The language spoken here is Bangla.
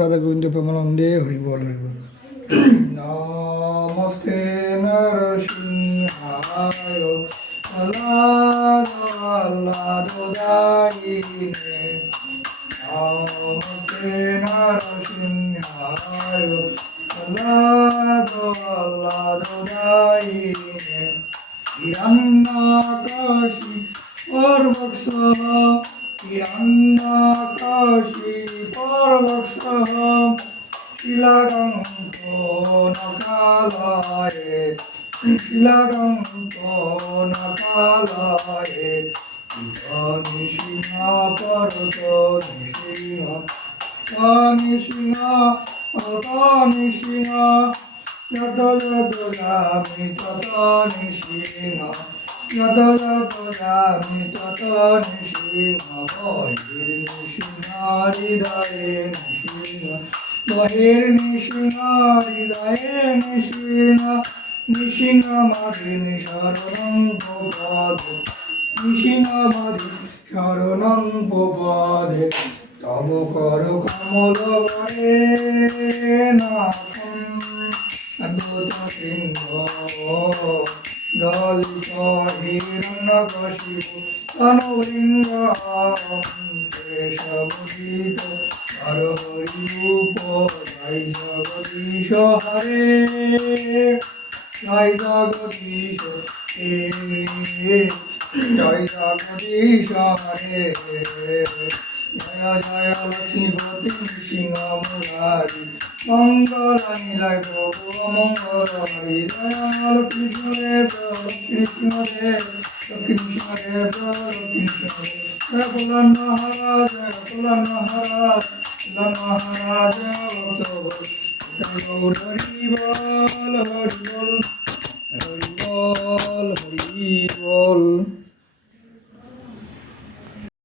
রাধা গোবিন্দ প্রেমানন্দে হরি বল হরি বল নমস্তে নরসিংহায় আল্লাদাইনে নমস্তে নরসিংহায় আল্লাদাইনে হিরণ্যাকাশি পর্বৎসহ হিরণ্যাকাশি পর্বৎসহ শিলাগন্ত নকালয়ে শিলাগন্ত নকালয়ে নিসিংহ পরত নিসিংহ নিসিংহ পরত নিসিংহ যত যত যামি তত নিসিংহ যত যত যামি তত নিসিংহ বহির নিসিংহ হৃদয়ে নিসিংহ বহির নিসিংহ হৃদয়ে নিসিংহ নিসিংহ মাদিনী শরণং পদ নিসিংহ মাদিনী শরণং পদে তব কর কমল বরে সিংহ দলিত হিরণ্য কশিপু তনুলিঙ্গ শেষমুদিত হর হরি রূপ জয় জগদীশ হরে। জয় জগদীশ জয় জগদীশ হরে। জয় লক্ষ্মীপতি সিংহ মুরারি মঙ্গল নীলায় প্রভু মঙ্গল হরি জয় কৃষ্ণদেব কৃষ্ণদেব কৃষ্ণদেব কৃষ্ণদেব। জয় বুলন মহারাজ জয় গৌর হরি হরি বল হরি বল।